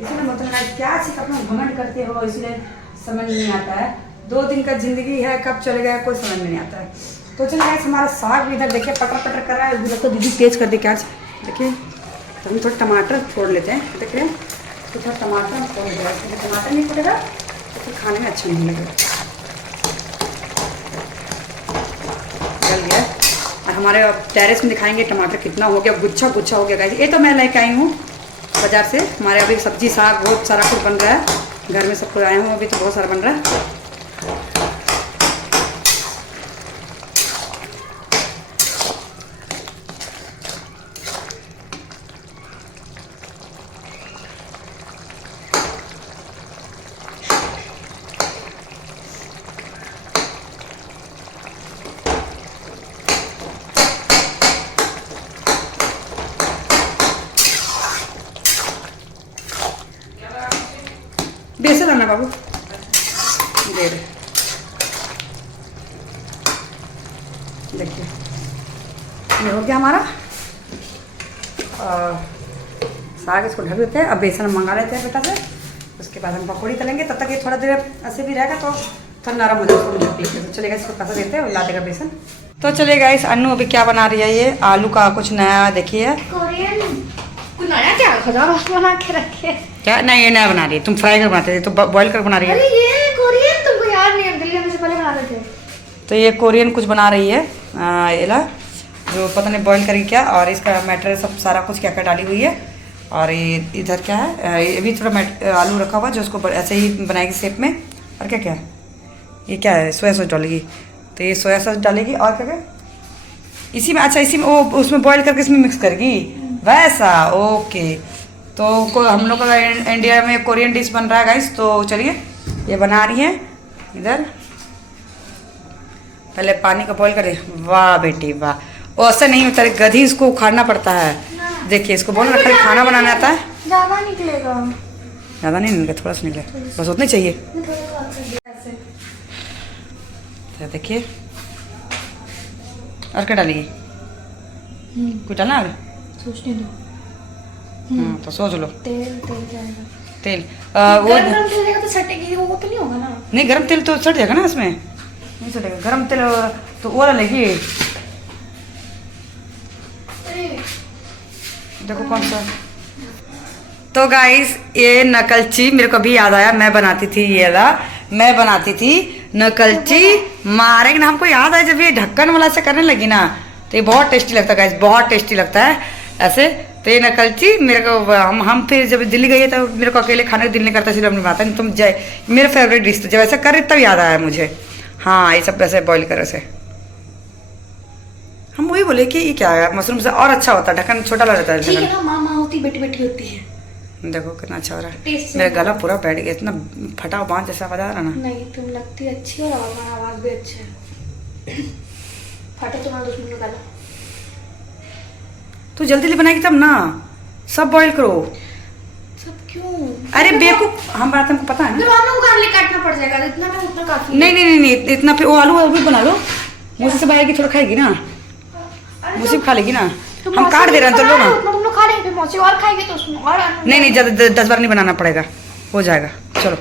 इसलिए मतलब क्या चीज अपना घमंड करते हो, इसलिए समझ नहीं आता है। 2 दिन का जिंदगी है, कब चले गया कोई समझ में नहीं आता है। तो चलिए गाइस, हमारा साग भी इधर देखिए पटर पटर कर रहा है। तो दीदी तेज कर दे क्या, देखिए। तो हम थोड़ा टमाटर फोड़ लेते हैं, देखिए तो थोड़ा टमाटर फोड़ देगा, इसमें टमाटर नहीं पड़ेगा तो फिर खाने में अच्छा नहीं लगेगा। चल गया। और हमारे टेरेस में दिखाएंगे टमाटर कितना हो गया, गुच्छा गुच्छा हो गया गाइस। ये तो मैं लेके आई हूँ बाजार से। हमारे अभी सब्जी साग बहुत सारा कुछ बन रहा है, घर में सब कुछ आए हूँ अभी, तो बहुत सारा बन रहा है। बेसन लाना बाबू, दे दे। देखिए ये हो गया हमारा। साग इसको ढक देते हैं। अब बेसन हम मंगा लेते हैं बेटा से, उसके बाद हम पकौड़ी तलेंगे। तब तक ये थोड़ा देर ऐसे भी रहेगा तो थोड़ा नरम हो जाएगा, उसको ढक लेते हैं। तो चलेगा, इसको पैसा देते हैं और ला देगा बेसन। तो चलेगा इस अन्नू अभी क्या बना रही है, ये आलू का कुछ नया देखिए। कुछ नया क्या बना के रखे? क्या नहीं, ये नया बना रही है। तुम फ्राई कर बनाते थे तो बॉईल कर बना रही है। अरे ये कोरियन तुमको याद नहीं है, दिल्ली में से पहले बना रहे थे। तो ये कोरियन कुछ बना रही है एला, जो पता नहीं बॉईल करेगी क्या। और इसका मैटर सब सारा कुछ क्या क्या डाली हुई है। और ये इधर क्या है, ये भी थोड़ा आलू रखा हुआ जो उसको ऐसे ही बनाएगी शेप में। और क्या क्या है, ये क्या है, सोया सॉस डालेगी। तो ये सोया सॉस डालेगी और क्या क्या इसी में। अच्छा इसी में वो उसमें बॉईल करके इसमें मिक्स करेगी वैसा। ओके, तो हम लोग का इंडिया में कोरियन डिश बन रहा है गाइस। तो चलिए ये बना रही है इधर। पहले पानी का बॉईल करे। वाह बेटी वाह, वो ऐसा नहीं होता है, गधी इसको उखाड़ना पड़ता है। देखिए इसको बोल रखा है खाना बनाना आता है। ज़्यादा निकलेगा, ज़्यादा नहीं निकले, थोड़ा सा निकले बस, उतना चाहिए। तो देखिए और क्या डालेगी, कुछ डालना और सोचने दो। तो सोच लो। तेल जाएगा, तेल वो गरम तेल जाएगा तो सटेगी, वो तो नहीं होगा ना। नहीं, गरम तेल तो सट जाएगा ना, इसमें नहीं सटेगा। गरम तेल तो वो डालेगी। देखो कौन सा। तो गाइस ये नकलची मेरे को भी याद आया, मैं बनाती थी ये वाला, मैं बनाती थी नकलची मारेंगे ना। हमको याद आया जब ये ढक्कन वाला से करने लगी ना, तो ये बहुत टेस्टी लगता है गाइस, बहुत टेस्टी लगता है ऐसे। तो ये नकलची मेरे को हम फिर जब दिल्ली गए तो मेरे को अकेले खाने का दिल नहीं करता, इसलिए हमने बनाता नहीं। तुम जाए, मेरा फेवरेट डिश था, जब ऐसा करे तब याद आया मुझे। हाँ ये सब ऐसे बॉईल करे से। हम वही बोले कि ये क्या है, मशरूम से और अच्छा होता है, ढक्कन छोटा लग जाता है। ठीक है ना, माँ होती बेटी बेटी होती है। देखो कितना अच्छा हो रहा है। टेस्ट मेरा गला पूरा बैठ गया, इतना फटा बांध जैसा आवाज आ रहा ना। नहीं तुम लगती अच्छी और आवाज भी अच्छी है। फटे तुम्हारा दुश्मन का गला। तू जल्दी जल्दी बनाएगी तब ना, सब बॉईल करो। सब क्यों? अरे बेवकूफ, हम बात हमको पता है ना। आलू गार्लिक काटना पड़ जाएगा, इतना में उतना काफी। नहीं इतना फिर वो आलू भी बना लो। मुझसे से बनाएगी, थोड़ा खाएगी ना, मुझसे खा लेगी ना। हम काट दे रहे हैं तो लो ना। तुम लोग खा लेंगे, मौसी और खाएंगे तो उसमें और नहीं ज़्यादा 10 बार नहीं बनाना पड़ेगा, हो जाएगा। चलो